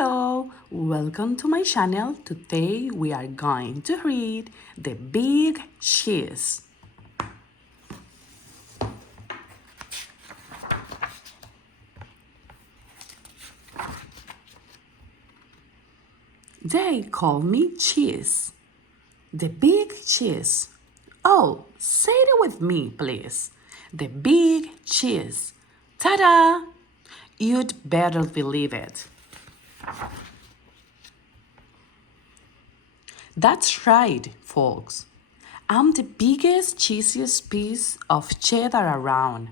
Hello, welcome to my channel. Today we are going to read The Big Cheese. They call me Cheese. The Big Cheese. Oh, say it with me, please. The Big Cheese. Ta-da! You'd better believe it. That's right, folks. I'm the biggest, cheesiest piece of cheddar around.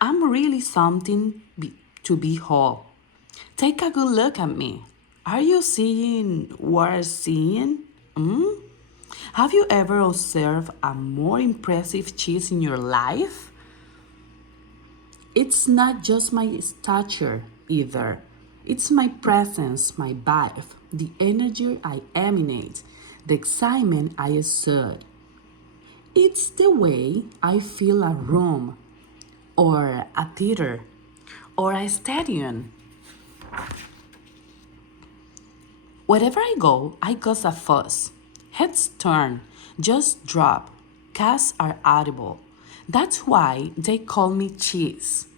I'm really something to behold. Take a good look at me. Are you seeing what I'm seeing? Have you ever observed a more impressive cheese in your life? It's not just my stature either. It's my presence, my vibe, the energy I emanate, the excitement I exude. It's the way I feel a room, or a theater, or a stadium. Wherever I go, I cause a fuss. Heads turn, just drop, casts are audible. That's why they call me Cheese.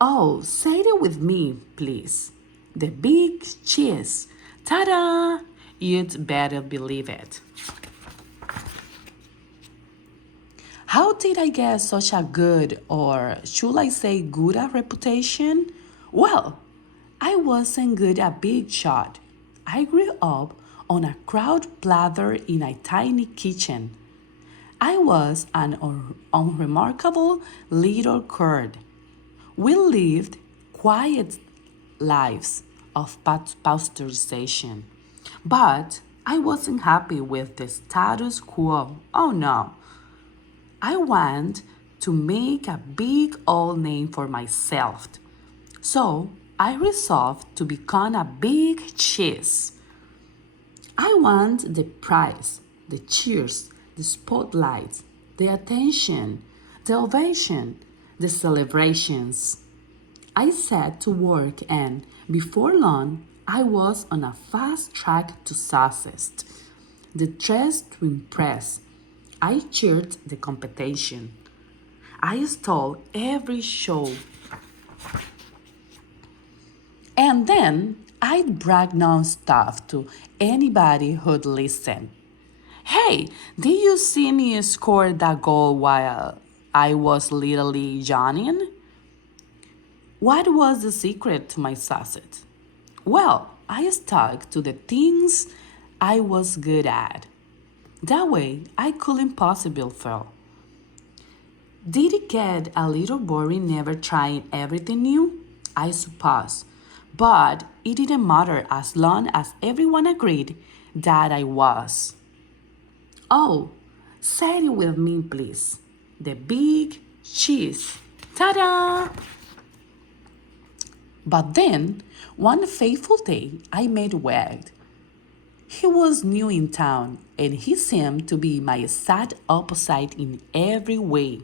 Oh, say it with me, please. The Big Cheese. Ta-da! You'd better believe it. How did I get such a good, or should I say good, a reputation? Well, I wasn't good at big shot. I grew up on a crowd plather in a tiny kitchen. I was an unremarkable little kurd. We lived quiet lives of pasteurization. But I wasn't happy with the status quo. Oh no. I want to make a big old name for myself. So I resolved to become a big cheese. I want the prize, the cheers, the spotlights, the attention, the ovation, the celebrations. I set to work, and before long, I was on a fast track to success. The dress to impress. I cheered the competition. I stole every show. And then I'd brag non-stop to anybody who'd listen. Hey, did you see me score that goal while I was literally yawning? What was the secret to my success? Well, I stuck to the things I was good at. That way, I couldn't possibly fail. Did it get a little boring never trying everything new? I suppose. But it didn't matter as long as everyone agreed that I was. Oh, say it with me, please. The Big Cheese. Ta-da! But then, one fateful day, I met Wade. He was new in town, and he seemed to be my exact opposite in every way.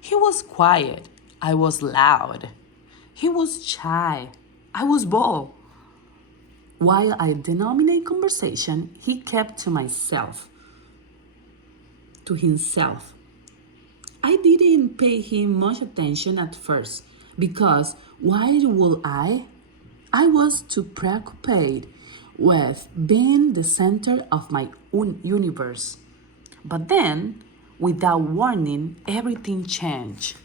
He was quiet. I was loud. He was shy. I was bold. While I denominate conversation, he kept to himself. I didn't pay him much attention at first because why would I? I was too preoccupied with being the center of my own universe. But then, without warning, everything changed.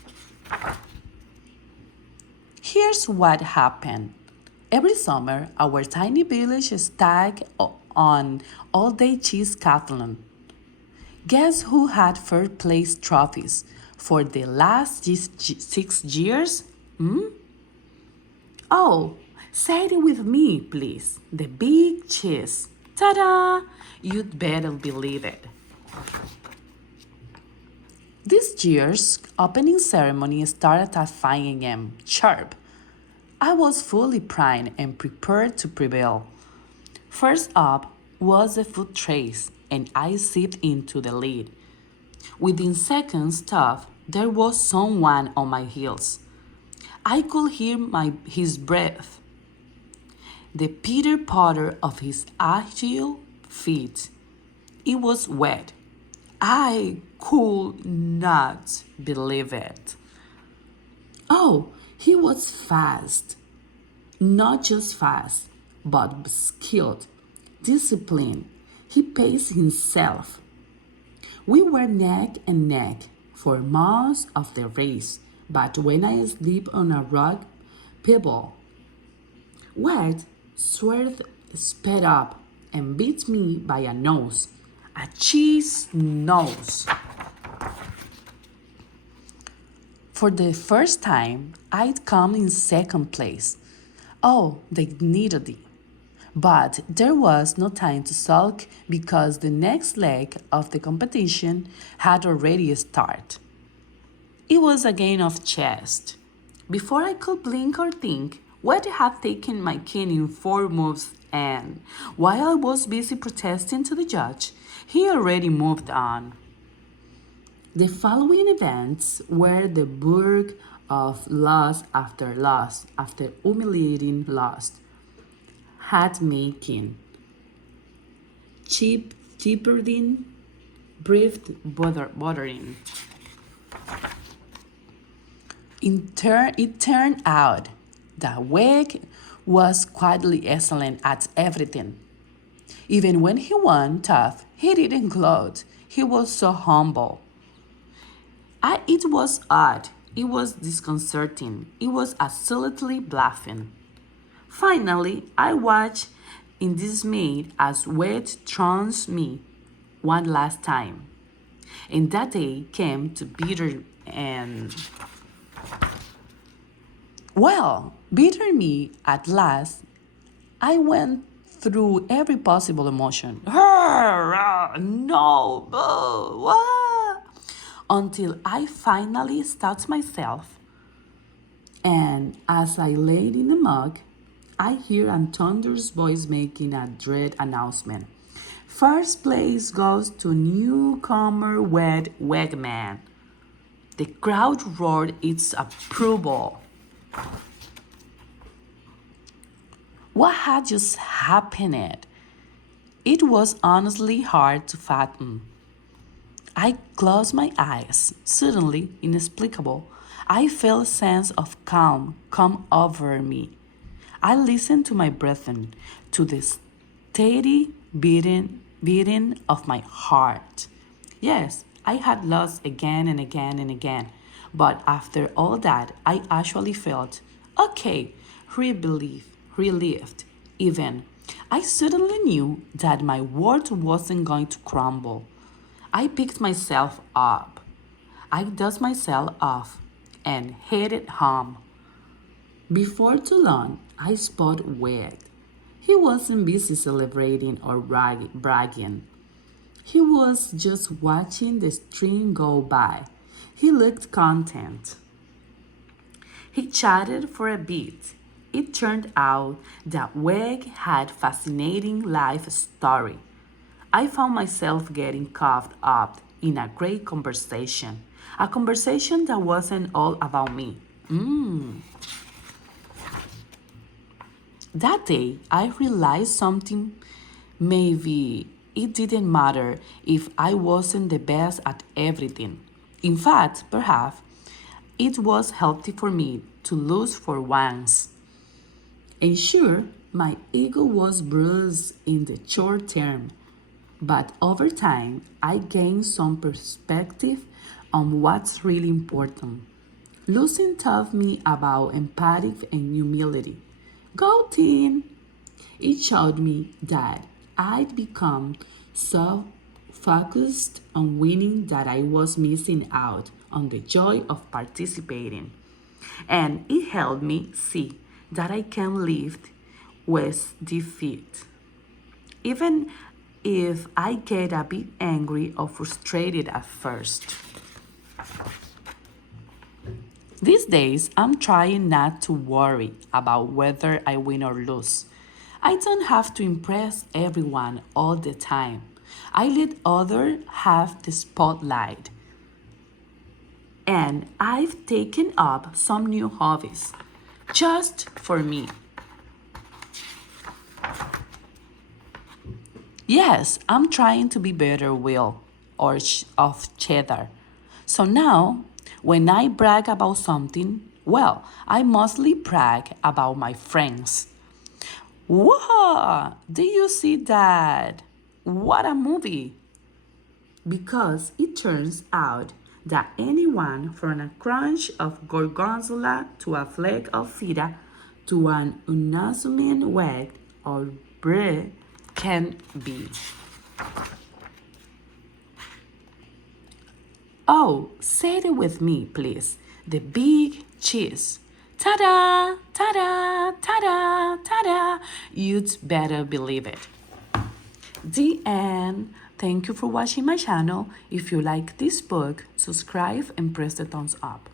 Here's what happened. Every summer, our tiny village stag on all-day cheesecathlon. Guess who had first place trophies for the last 6 years? Oh, say it with me, please. The Big Cheese. Ta-da! You'd better believe it. This year's opening ceremony started at 5 a.m. sharp. I was fully primed and prepared to prevail. First up was the food trays, and I zipped into the lead. Within seconds, there was someone on my heels. I could hear his breath. the pitter patter of his agile feet. It was wet. I could not believe it. Oh, he was fast. Not just fast, but skilled, disciplined. He paced himself. We were neck and neck for most of the race, but when I slipped on a rock pebble, Wade swerved, sped up, and beat me by a nose. A cheese nose. For the first time, I'd come in second place. Oh, the dignity. But there was no time to sulk because the next leg of the competition had already started. It was a game of chess. Before I could blink or think, Wade had taken my king in 4 moves, and while I was busy protesting to the judge, he already moved on. The following events were the burg of loss after humiliating loss, hat making, cheapering, breathed bothering. It turned out that Weg was quietly excellent at everything. Even when he won tough, he didn't gloat. He was so humble. It was odd. It was disconcerting. It was absolutely bluffing. Finally, I watched in dismay as Wade trounced me one last time. And that day came to bitter and bitter me at last. I went through every possible emotion. No, what? Until I finally stopped myself. And as I laid in the mug, I hear Antonder's voice making a dread announcement. First place goes to newcomer Wegman. The crowd roared its approval. What had just happened? It was honestly hard to fathom. I closed my eyes. Suddenly, inexplicable, I felt a sense of calm come over me. I listened to my breathing, to the steady beating of my heart. Yes, I had lost again and again and again, but after all that, I actually felt okay, relieved, even. I suddenly knew that my world wasn't going to crumble. I picked myself up. I dusted myself off and headed home. Before too long, I spotted Wade. He wasn't busy celebrating or bragging. He was just watching the stream go by. He looked content. He chatted for a bit. It turned out that Weg had a fascinating life story. I found myself getting caught up in a great conversation. A conversation that wasn't all about me. That day, I realized something. Maybe it didn't matter if I wasn't the best at everything. In fact, perhaps it was healthy for me to lose for once. And sure, my ego was bruised in the short term, but over time, I gained some perspective on what's really important. Losing taught me about empathy and humility. Go team! It showed me that I'd become so focused on winning that I was missing out on the joy of participating. And it helped me see that I can live with defeat. Even if I get a bit angry or frustrated at first. These days, I'm trying not to worry about whether I win or lose. I don't have to impress everyone all the time. I let others have the spotlight. And I've taken up some new hobbies just for me. Yes, I'm trying to be better, Will, or of cheddar. So now, when I brag about something, well, I mostly brag about my friends. Whoa! Did you see that? What a movie! Because it turns out that anyone from a crunch of gorgonzola to a flake of feta to an unassuming wag or bread can be. Oh, say it with me, please. The big cheese. Ta-da! Ta-da! Ta-da! Ta-da! You'd better believe it. The end. Thank you for watching my channel. If you like this book, subscribe and press the thumbs up.